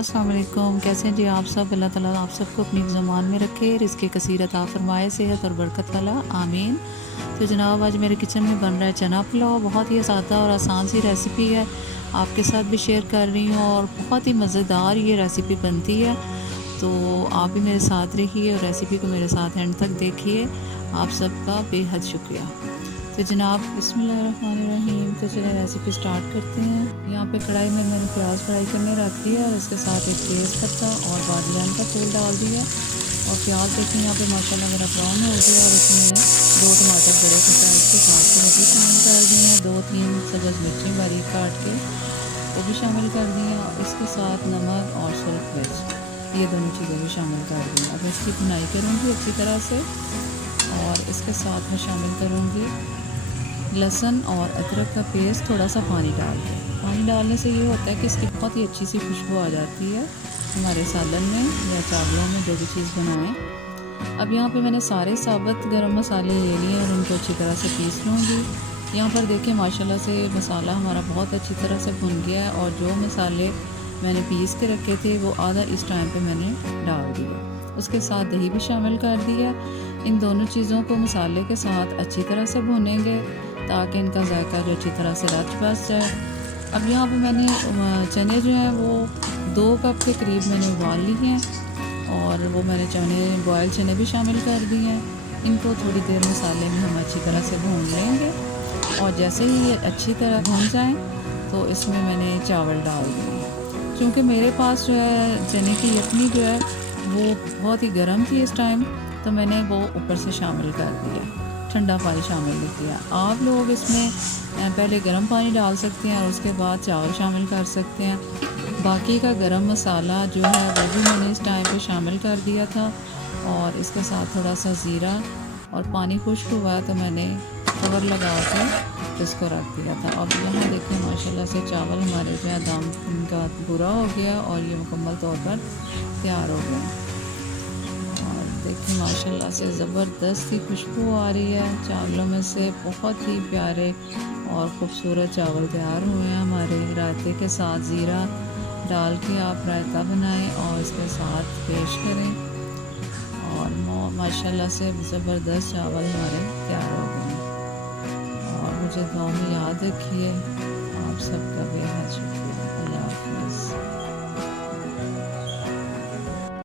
अस्सलाम वालेकुम। कैसे हैं जी आप सब? अल्लाह ताला आप सबको अपनी ज़ुबान में रखे, रिज़्क़ कसीर अता फ़रमाए, सेहत और बरकत वाला, आमीन। तो जनाब आज मेरे किचन में बन रहा है चना पुलाव। बहुत ही सादा और आसान सी रेसिपी है, आपके साथ भी शेयर कर रही हूँ और बहुत ही मज़ेदार ये रेसिपी बनती है। तो आप भी मेरे साथ रहिए और रेसिपी को मेरे साथ एंड तक देखिए। आप सबका बेहद शुक्रिया। तो जनाब बिस्मिल्लाहिर्रहमानिर्रहीम। तो चलिए रेसिपी स्टार्ट करते हैं। यहाँ पे कढ़ाई में मैंने प्याज फ्राई करने रख दिया और इसके साथ एक तेज़ पत्ता और बादियान का फूल डाल दिया। और प्याज देखें यहाँ पे माशाल्लाह मेरा ब्राउन हो गया और इसमें मैंने 2 टमाटर बड़े के साइज के काट के वो भी शामिल कर दिए हैं। 2-3 सब्ज़ मिर्ची बारीक काट के वो भी शामिल कर दिए हैं। और इसके साथ नमक और सुरख मिर्च ये दोनों चीज़ें भी शामिल कर दी। अब इसकी भुनाई करूँगी अच्छी तरह से और इसके साथ मैं शामिल करूँगी लहसुन और अदरक का पेस्ट, थोड़ा सा पानी डाल के। पानी डालने से ये होता है कि इसकी बहुत ही अच्छी सी खुशबू आ जाती है हमारे सालन में या चावलों में, जो भी चीज़ बनाएं। अब यहाँ पे मैंने सारे साबुत गरम मसाले ले लिए और उनको अच्छी तरह से पीस लूँगी। यहाँ पर देखिए माशाल्लाह से मसाला हमारा बहुत अच्छी तरह से भुन गया है और जो मसाले मैंने पीस के रखे थे वो आधा इस टाइम पे मैंने डाल दिया। उसके साथ दही भी शामिल कर दिया। इन दोनों चीज़ों को मसाले के साथ अच्छी तरह से भुनेंगे ताकि इनका जायका जो अच्छी तरह से रच बस जाए। अब यहाँ पे मैंने चने जो हैं वो 2 कप के करीब मैंने उबाल लिए हैं और वो मैंने चने बॉयल चने भी शामिल कर दिए हैं। इनको थोड़ी देर मसाले में हम अच्छी तरह से भून लेंगे और जैसे ही ये अच्छी तरह भून जाएं तो इसमें मैंने चावल डाल दिए। क्योंकि मेरे पास जो है चने की यखनी जो है वो बहुत ही गर्म थी इस टाइम, तो मैंने वो ऊपर से शामिल कर दिया, ठंडा पानी शामिल नहीं किया। आप लोग इसमें पहले गर्म पानी डाल सकते हैं और उसके बाद चावल शामिल कर सकते हैं। बाकी का गरम मसाला जो है वो भी मैंने इस टाइम पे शामिल कर दिया था और इसके साथ थोड़ा सा ज़ीरा और पानी खुश्क हुआ तो मैंने कवर लगा कर इसको रख दिया था। अब यहाँ देखें माशाल्लाह से चावल हमारे जो है दाम का पूरा हो गया और ये मुकम्मल तौर पर तैयार हो गया। और देखिए माशाल्लाह से ज़बरदस्त ही खुशबू आ रही है चावलों में से। बहुत ही प्यारे और ख़ूबसूरत चावल तैयार हुए हैं हमारे। रायते के साथ ज़ीरा डाल के आप रायता बनाएं और इसके साथ पेश करें और माशाल्लाह से ज़बरदस्त चावल हमारे तैयार हो गए। और मुझे दुआ में याद रखिए। आप सबका बेहद शुक्रिया।